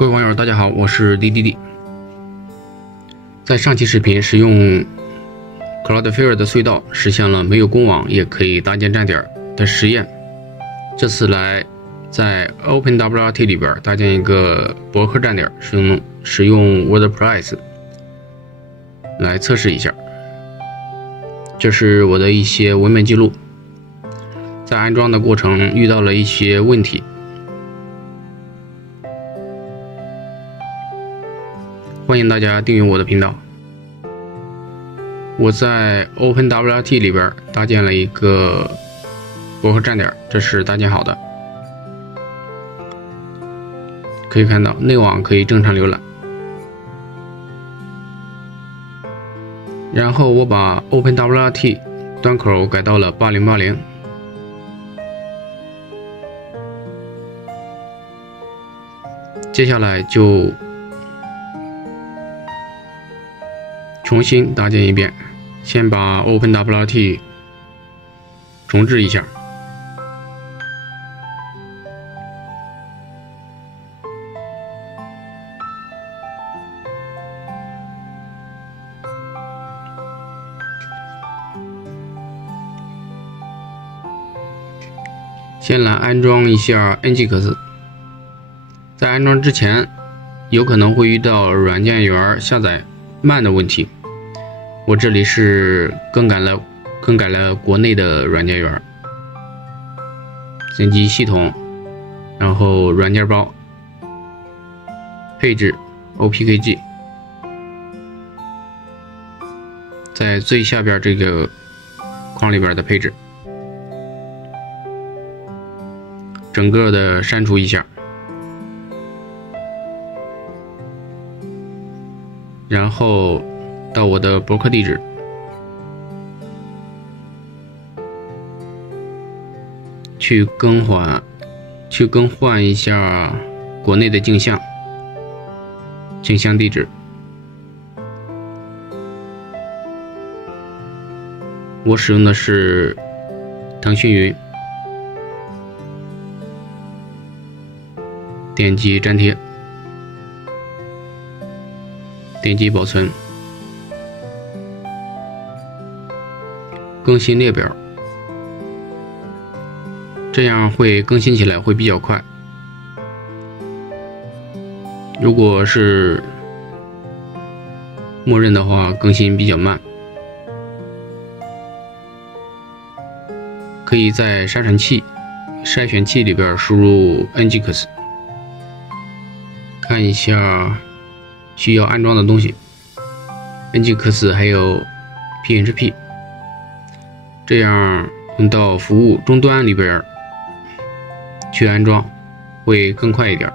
各位网友，大家好，我是滴滴滴。在上期视频使用 Cloudflare 的隧道实现了没有公网也可以搭建站点的实验，这次来在 OpenWRT 里边搭建一个博客站点，使用 WordPress 来测试一下。这是我的一些文本记录，在安装的过程遇到了一些问题。欢迎大家订阅我的频道。我在 OpenWRT 里边搭建了一个博客站点，这是搭建好的。可以看到内网可以正常浏览。然后我把 OpenWRT 端口改到了8080。接下来就重新搭建一遍，先把 OpenWRT 重置一下。先来安装一下 Nginx。在安装之前，有可能会遇到软件源下载慢的问题。我这里是更改了国内的软件源，点击系统，然后软件包，配置 OPKG， 在最下边这个框里边的配置，整个的删除一下，然后到我的博客地址，去更换一下国内的镜像地址。我使用的是腾讯云，点击粘贴，点击保存，更新列表，这样会更新起来会比较快。如果是默认的话，更新比较慢。可以在筛选器里边输入 Nginx， 看一下需要安装的东西 ，Nginx 还有 PHP， 这样用到服务终端里边去安装会更快一点。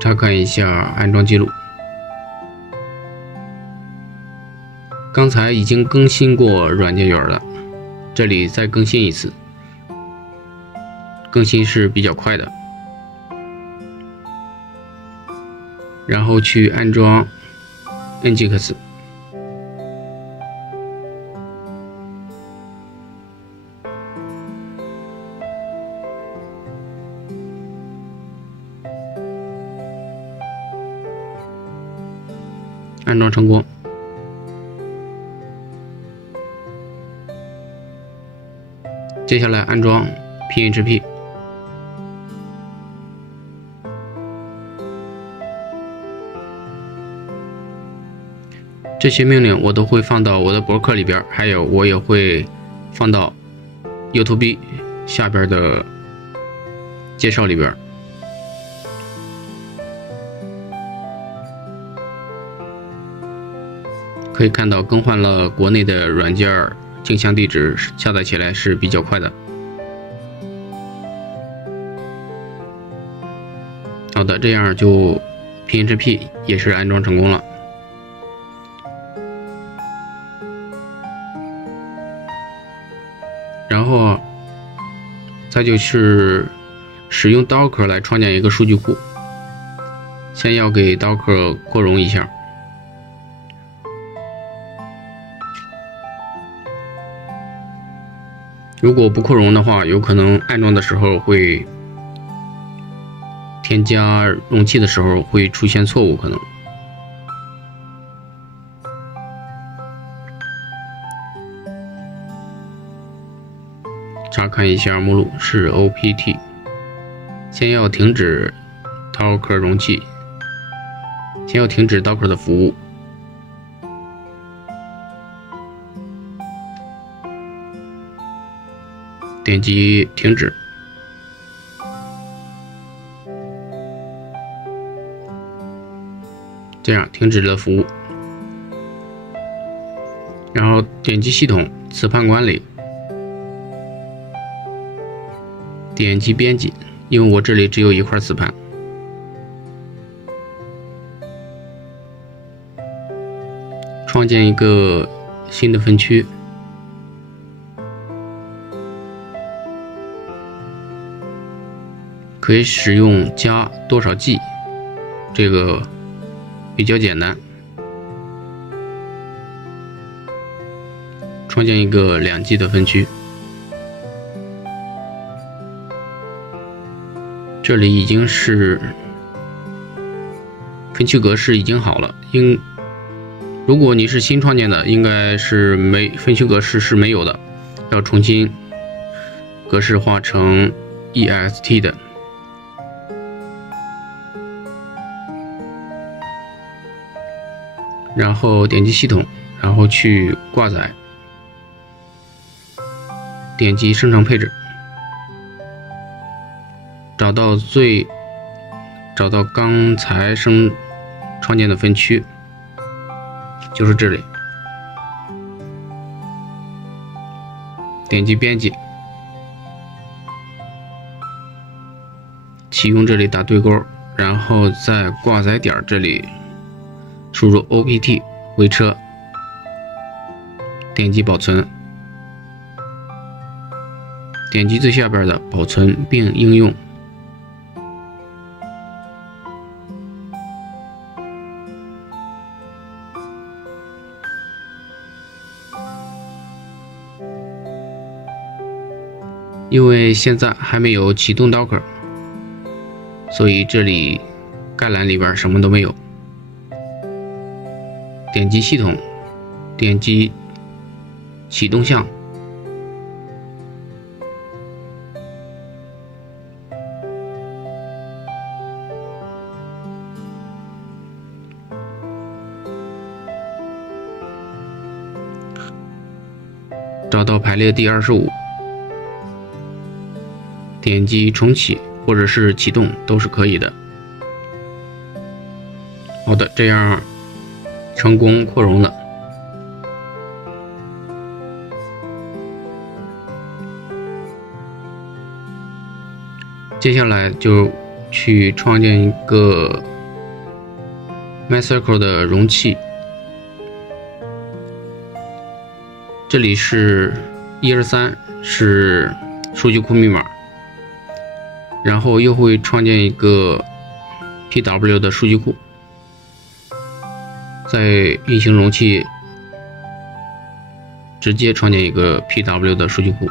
查看一下安装记录。刚才已经更新过软件源了，这里再更新一次，更新是比较快的。然后去安装 Nginx， 安装成功。接下来安装 PHP， 这些命令我都会放到我的博客里边，还有我也会放到 YouTube 下边的介绍里边。可以看到更换了国内的软件镜像地址，下载起来是比较快的。好的，这样就 PHP 也是安装成功了。然后再就是使用 Docker 来创建一个数据库。先要给 Docker 扩容一下。如果不扩容的话，有可能安装的时候会添加容器的时候会出现错误，可能。查看一下目录是 OPT， 先要停止 Docker 容器，先要停止 Docker 的服务。点击停止，这样停止了服务。然后点击系统磁盘管理，点击编辑，因为我这里只有一块磁盘。创建一个新的分区。可以使用加多少 G， 这个比较简单。创建一个2 G 的分区，这里已经是分区格式已经好了。如果你是新创建的，应该是分区格式是没有的，要重新格式化成 EXT 的。然后点击系统，然后去挂载，点击生成配置，找到刚才创建的分区，就是这里，点击编辑，启用这里打对勾，然后在挂载点这里输入 OPT 回车，点击保存，点击最下边的保存并应用。因为现在还没有启动 Docker， 所以这里概览里边什么都没有。点击系统，点击启动项，找到排列第25，点击重启或者是启动都是可以的。好的，这样成功扩容了。接下来就去创建一个 MySQL 的容器，这里是123是数据库密码，然后又会创建一个 PW 的数据库。在运行容器直接创建一个 PW 的数据库，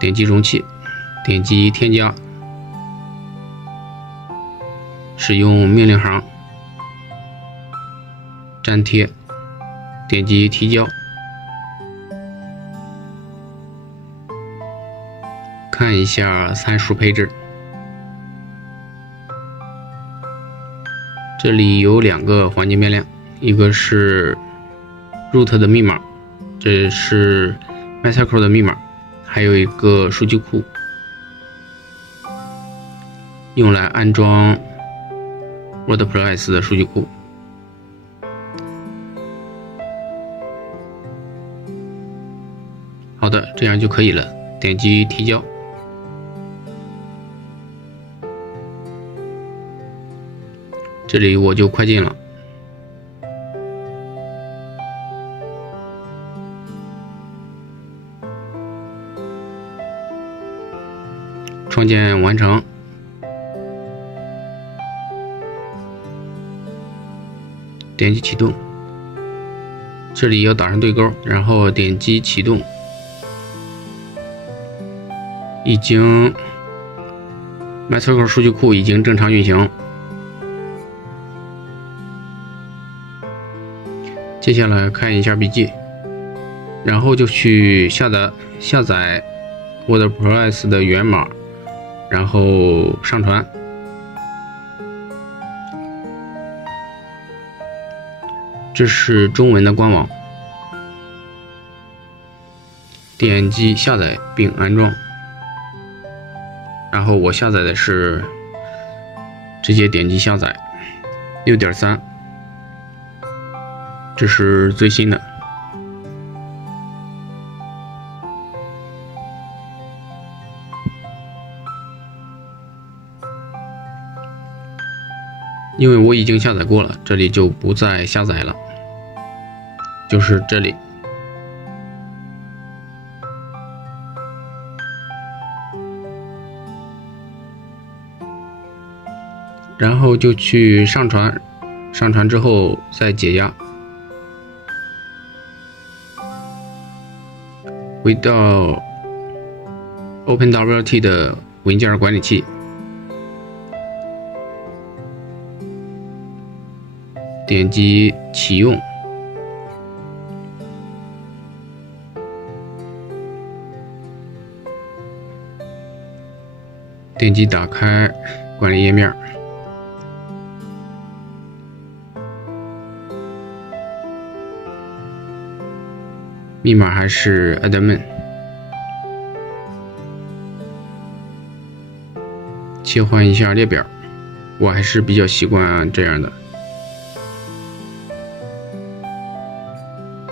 点击容器，点击添加，使用命令行，粘贴，点击提交，看一下参数配置。这里有2个环境变量，一个是 root 的密码，这是 MySQL 的密码，还有一个数据库，用来安装 WordPress 的数据库。好的，这样就可以了，点击提交。这里我就快进了，创建完成，点击启动，这里要打上对勾，然后点击启动，已经 MySQL 数据库已经正常运行。接下来看一下笔记，然后就去下载 WordPress 的源码，然后上传。这是中文的官网，点击下载并安装。然后我下载的是直接点击下载 6.3， 这是最新的。因为我已经下载过了，这里就不再下载了，就是这里。然后就去上传，上传之后再解压，回到 OpenWRT 的文件管理器，点击启用，点击打开管理页面。密码还是 admin， 切换一下列表，我还是比较习惯这样的。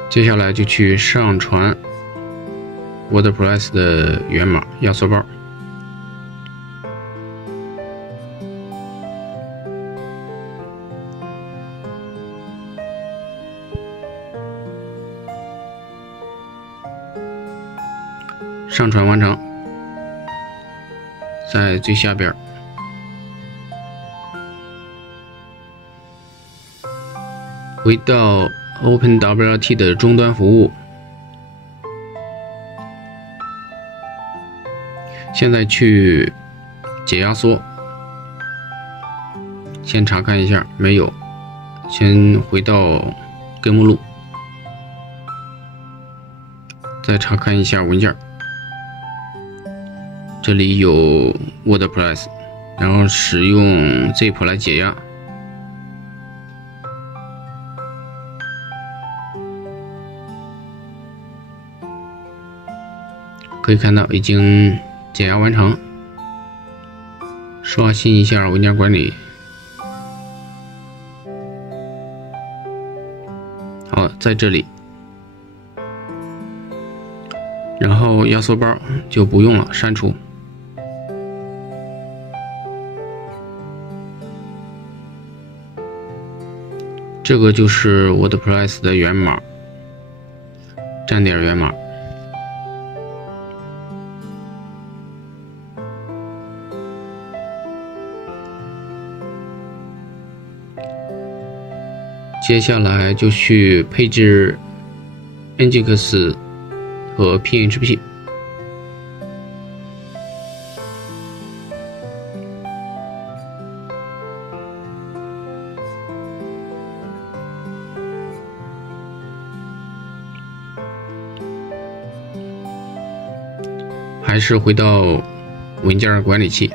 接下来就去上传 WordPress 的源码压缩包。上传完成，在最下边回到 OpenWRT 的终端服务，现在去解压缩，先查看一下没有，先回到根目录，再查看一下文件。这里有 WordPress， 然后使用 zip 来解压。可以看到已经解压完成。刷新一下文件管理。好，在这里。然后压缩包就不用了，删除。这个就是 WordPress 的源码，站点源码。接下来就去配置 Nginx 和 PHP。还是回到文件管理器，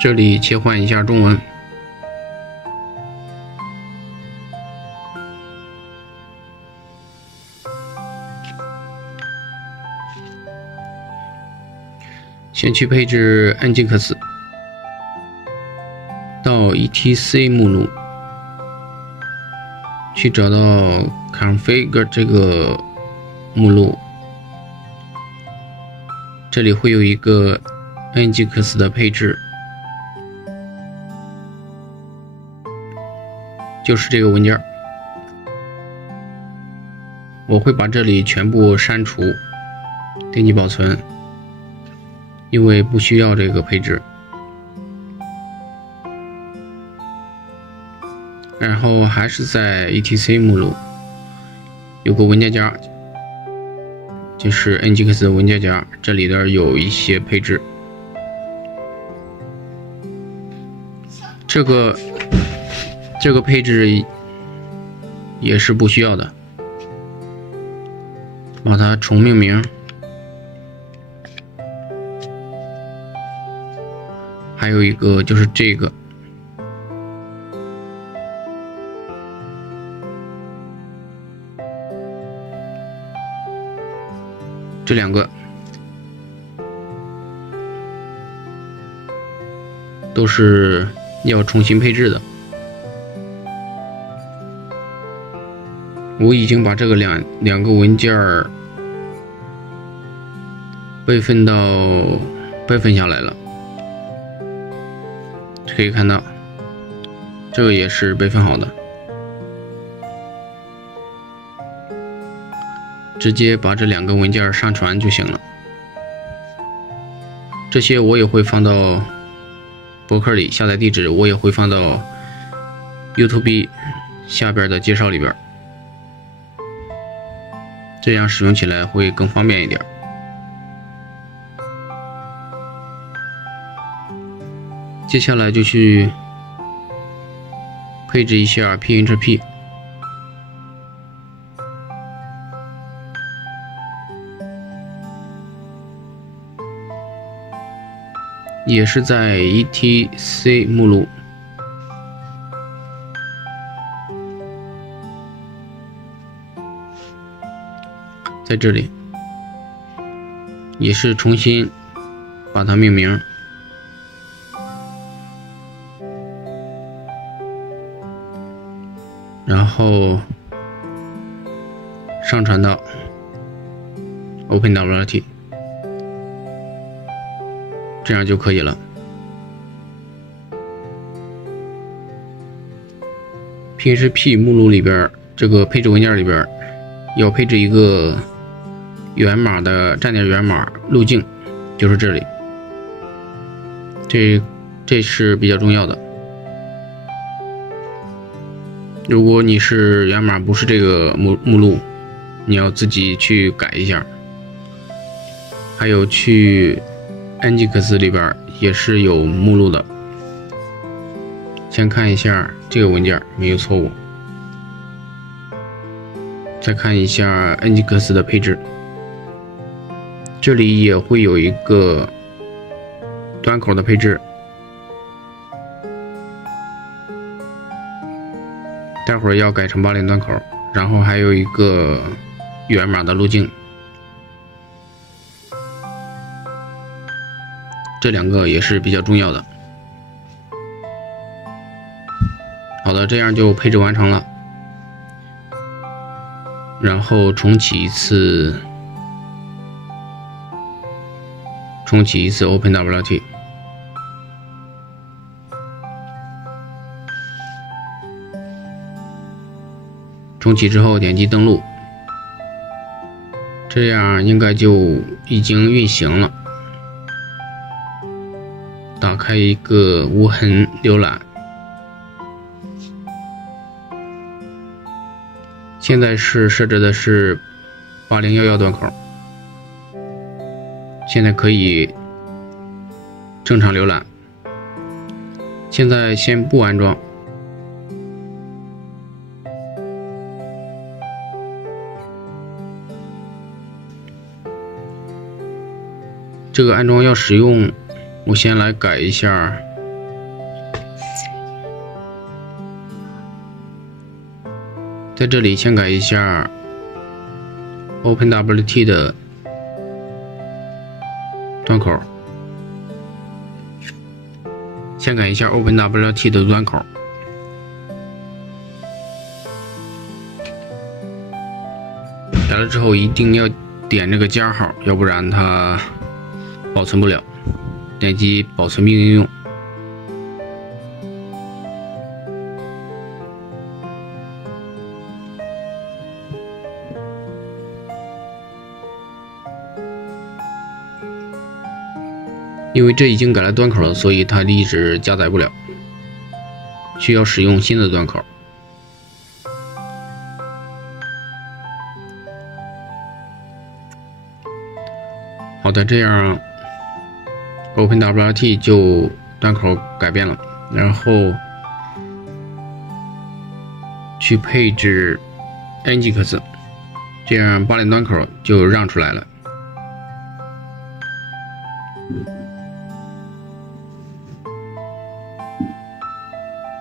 这里切换一下中文，先去配置 Nginx， 到 etc 目录。去找到 config 这个目录，这里会有一个 Nginx 的配置，就是这个文件。我会把这里全部删除，点击保存，因为不需要这个配置。然后还是在 etc 目录有个文件夹，就是 NGX 的文件夹，这里边有一些配置。这个配置也是不需要的，把它重命名。还有一个就是这个，这两个都是要重新配置的。我已经把这个两个文件备份下来了，可以看到这个也是备份好的，直接把这两个文件上传就行了。这些我也会放到博客里，下载地址我也会放到 YouTube 下边的介绍里边，这样使用起来会更方便一点。接下来就去配置一下 PHP， 也是在 etc 目录，在这里也是重新把它命名。然后上传到 OpenWRT， 这样就可以了。PHP 目录里边，这个配置文件里边要配置一个源码的站点源码路径，就是这里，这是比较重要的。如果你是源码不是这个目录，你要自己去改一下。还有去 NGX 里边也是有目录的，先看一下这个文件没有错误，再看一下 NGX 的配置，这里也会有一个端口的配置。待会儿要改成80端口，然后还有一个源码的路径，这两个也是比较重要的。好的，这样就配置完成了，然后重启一次 OpenWRT。重启之后点击登录，这样应该就已经运行了。打开一个无痕浏览，现在是设置的是8011端口，现在可以正常浏览。现在先不安装。这个安装要使用，我先来改一下，在这里先改一下 OpenWRT 的端口，先改一下 OpenWRT 的端口，改了之后一定要点这个加号，要不然它保存不了，点击保存并应用。因为这已经改了端口了，所以它一直加载不了，需要使用新的端口。好的，这样 OpenWRT 就端口改变了，然后去配置 Nginx， 这样8.0端口就让出来了。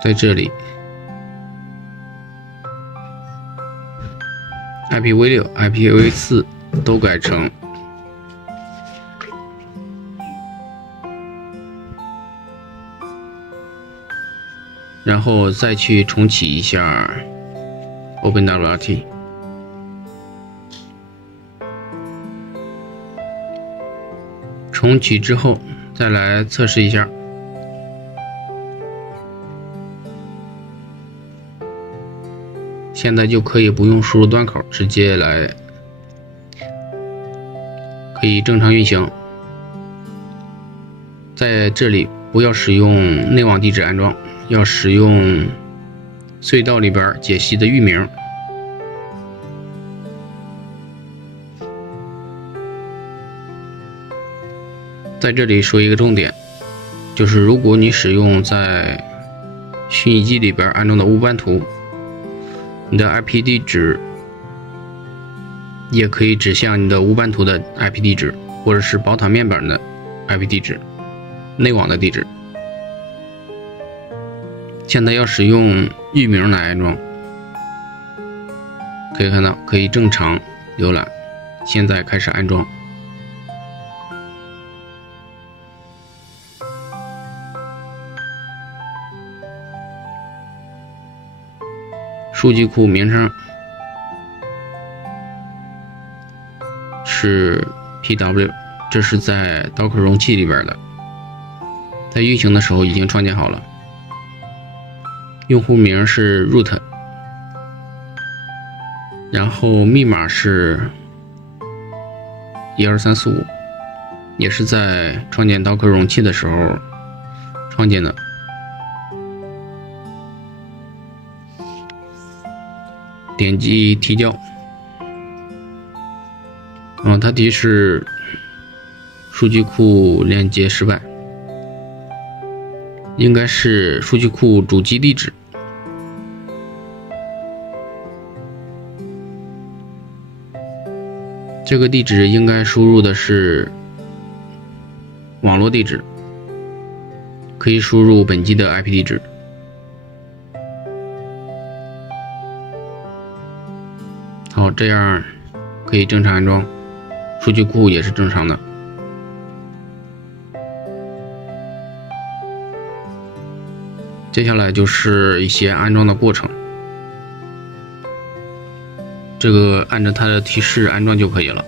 在这里 IPv6、IPv4 都改成，然后再去重启一下 OpenWRT。重启之后，再来测试一下。现在就可以不用输入端口，直接来可以正常运行。在这里不要使用内网地址安装，要使用隧道里边解析的域名。在这里说一个重点，就是如果你使用在虚拟机里边安装的无班图，你的 IP 地址也可以指向你的无班图的 IP 地址，或者是宝塔面板的 IP 地址，内网的地址。现在要使用域名来安装，可以看到可以正常浏览。现在开始安装。数据库名称是 PW， 这是在 Docker 容器里边的，在运行的时候已经创建好了。用户名是 root， 然后密码是12345，也是在创建 Docker 容器的时候创建的。点击提交，它提示数据库连接失败，应该是数据库主机地址。这个地址应该输入的是网络地址，可以输入本机的 IP 地址。好，这样可以正常安装，数据库也是正常的。接下来就是一些安装的过程，这个按照它的提示安装就可以了。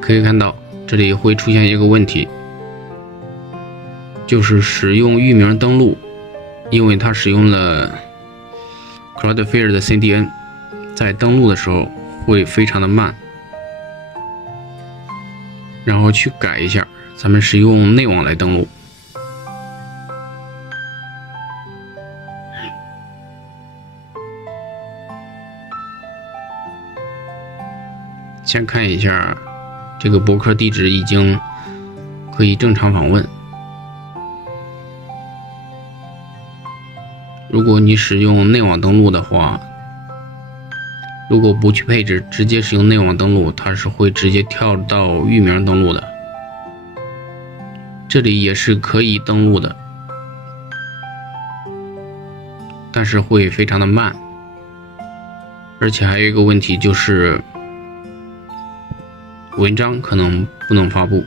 可以看到这里会出现一个问题，就是使用域名登录，因为它使用了 Cloudflare 的 CDN， 在登录的时候会非常的慢。然后去改一下，咱们是用内网来登录。先看一下这个博客地址已经可以正常访问。如果你使用内网登录的话，如果不去配置，直接使用内网登录，它是会直接跳到域名登录的。这里也是可以登录的，但是会非常的慢。而且还有一个问题就是文章可能不能发布，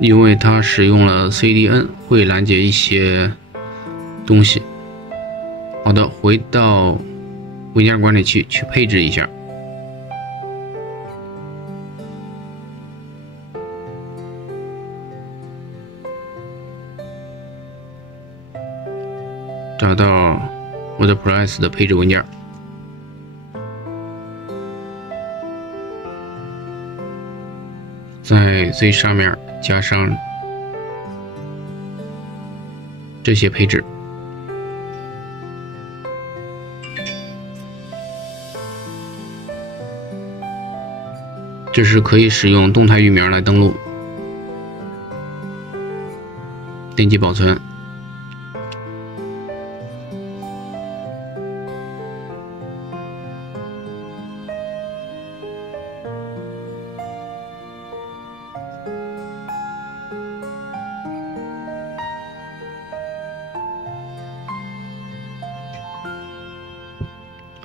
因为它使用了 CDN， 会拦截一些东西。好的，回到文件管理器去配置一下。找到WordPress 的配置文件，在最上面加上这些配置。这是可以使用动态域名来登录，点击保存。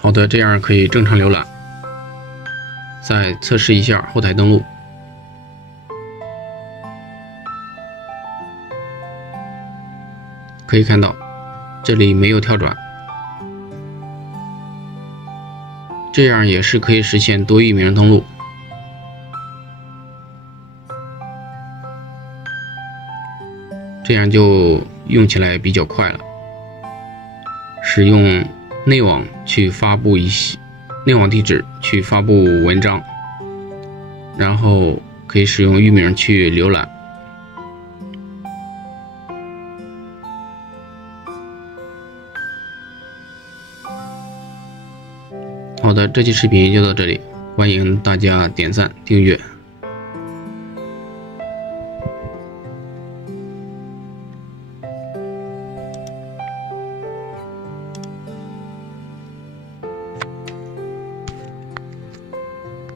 好的，这样可以正常浏览。再测试一下后台登录，可以看到这里没有跳转，这样也是可以实现多域名登录。这样就用起来比较快了。使用内网去发布内网地址去发布文章，然后可以使用域名去浏览。好的，这期视频就到这里，欢迎大家点赞订阅。